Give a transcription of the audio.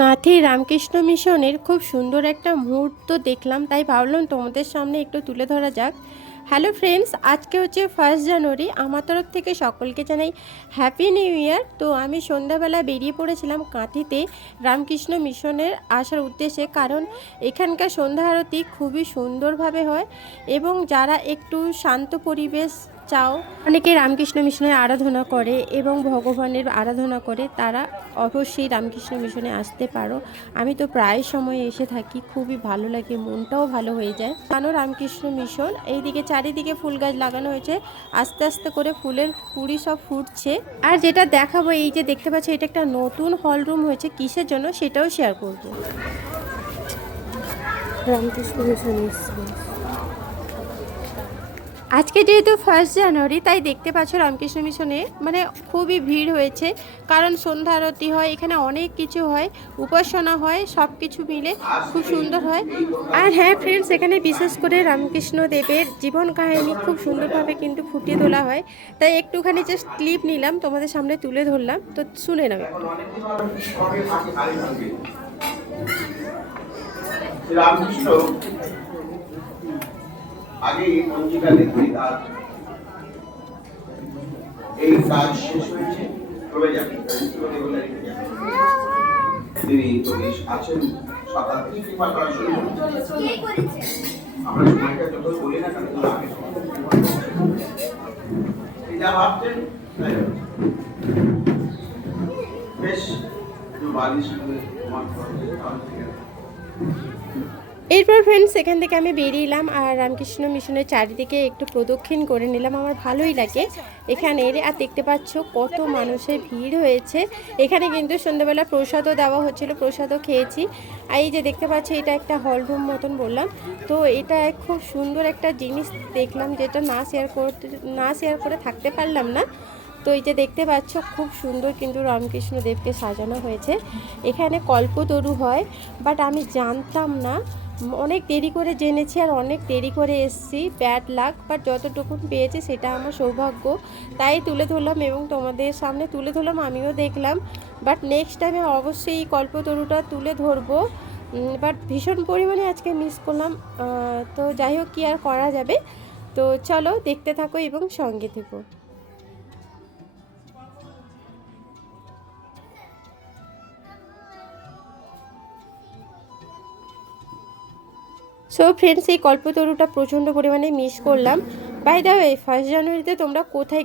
কাঁথি রামকৃষ্ণ মিশনের খুব সুন্দর একটা মুহূর্ত দেখলাম, তাই ভাবলাম তোমাদের সামনে একটু তুলে ধরা যাক। হ্যালো ফ্রেন্ডস, আজকে হচ্ছে 1 জানুয়ারি। আমার তরফ থেকে সকলকে জানাই হ্যাপি নিউ ইয়ার। তো আমি সন্ধ্যাবেলা বেরিয়ে পড়েছিলাম কাঁথিতে রামকৃষ্ণ মিশনের আসার উদ্দেশ্যে, কারণ এখানকার সন্ধ্যা আরতি খুবই সুন্দরভাবে হয় এবং যারা একটু শান্ত পরিবেশ চাও, অনেকে রামকৃষ্ণ মিশনের আরাধনা করে এবং ভগবানের আরাধনা করে, তারা অবশ্যই রামকৃষ্ণ মিশনে আসতে পারো। আমি তো প্রায় সময় এসে থাকি, খুবই ভালো লাগে, মনটাও ভালো হয়ে যায়। জানো রামকৃষ্ণ মিশন এইদিকে চারিদিকে ফুল গাছ লাগানো হয়েছে, আস্তে আস্তে করে ফুলের কুড়ি সব ফুটছে। আর যেটা দেখাবো, এই যে দেখতে পাচ্ছ, এটা একটা নতুন হল রুম হয়েছে, কিসের জন্য সেটাও শেয়ার করবো। রামকৃষ্ণ মিশন আজকে যেহেতু 1 জানুয়ারি, তাই দেখতে পাচ্ছ রামকৃষ্ণ মিশনে মানে খুবই ভিড় হয়েছে, কারণ সন্ধ্যা আরতি হয়, এখানে অনেক কিছু হয়, উপাসনা হয়, সব কিছু মিলে খুব সুন্দর হয়। আর হ্যাঁ ফ্রেন্ডস, এখানে বিশেষ করে রামকৃষ্ণ দেবের জীবন কাহিনী খুব সুন্দরভাবে কিন্তু ফুটিয়ে তোলা হয়, তাই একটুখানি জাস্ট ক্লিপ নিলাম, তোমাদের সামনে তুলে ধরলাম, তো শুনে নাও। রামকৃষ্ণ আগে পঞ্জিকা লিখে তার এই কাজ শেষ হয়েছে, চলে যাবে। তিনি আছেন শতাব্দী কৃপা করা শুরু করেছে। আমরা সময়টা যত বলি না কেন, যা ভাবছেন বেশ একটু বালিশ এরপর ফ্রেন্ডস এখান থেকে আমি বেরিয়ে এলাম আর রামকৃষ্ণ মিশনের চারিদিকে একটু প্রদক্ষিণ করে নিলাম। আমার ভালোই লাগে এখানে। আর দেখতে পাচ্ছ কত মানুষের ভিড় হয়েছে। এখানে কিন্তু সন্ধ্যাবেলা প্রসাদও দেওয়া হচ্ছিল, প্রসাদও খেয়েছি। আর এই যে দেখতে পাচ্ছি, এটা একটা হল রুম মতন বললাম, তো এটা খুব সুন্দর একটা জিনিস দেখলাম, যেটা না শেয়ার করে থাকতে পারলাম না। তো এই যে দেখতে পাচ্ছ, খুব সুন্দর কিন্তু রামকৃষ্ণ দেবকে সাজানো হয়েছে। এখানে কল্পতরু হয়, বাট আমি জানতাম না, অনেক দেরি করে জেনেছি আর অনেক দেরি করে এসেছি, ব্যাড লাক, বাট যতটুকু পেয়েছি সেটা আমার সৌভাগ্য, তাই তুলে ধরলাম এবং তোমাদের সামনে তুলে ধরলাম, আমিও দেখলাম। বাট নেক্সট টাইমে অবশ্যই কল্পতরুটা তুলে ধরবো, বাট ভীষণ পরিমাণে আজকে মিস করলাম। তো যাই হোক, কি আর করা যাবে। তো চলো দেখতে থাকো এবং সঙ্গে থেকো। সো ফ্রেন্ডস, এই কল্পতরুটা প্রচণ্ড পরিমাণে মিস করলাম। বাই দ্য ওয়ে, 1 জানুয়ারিতে তোমরা কোথায়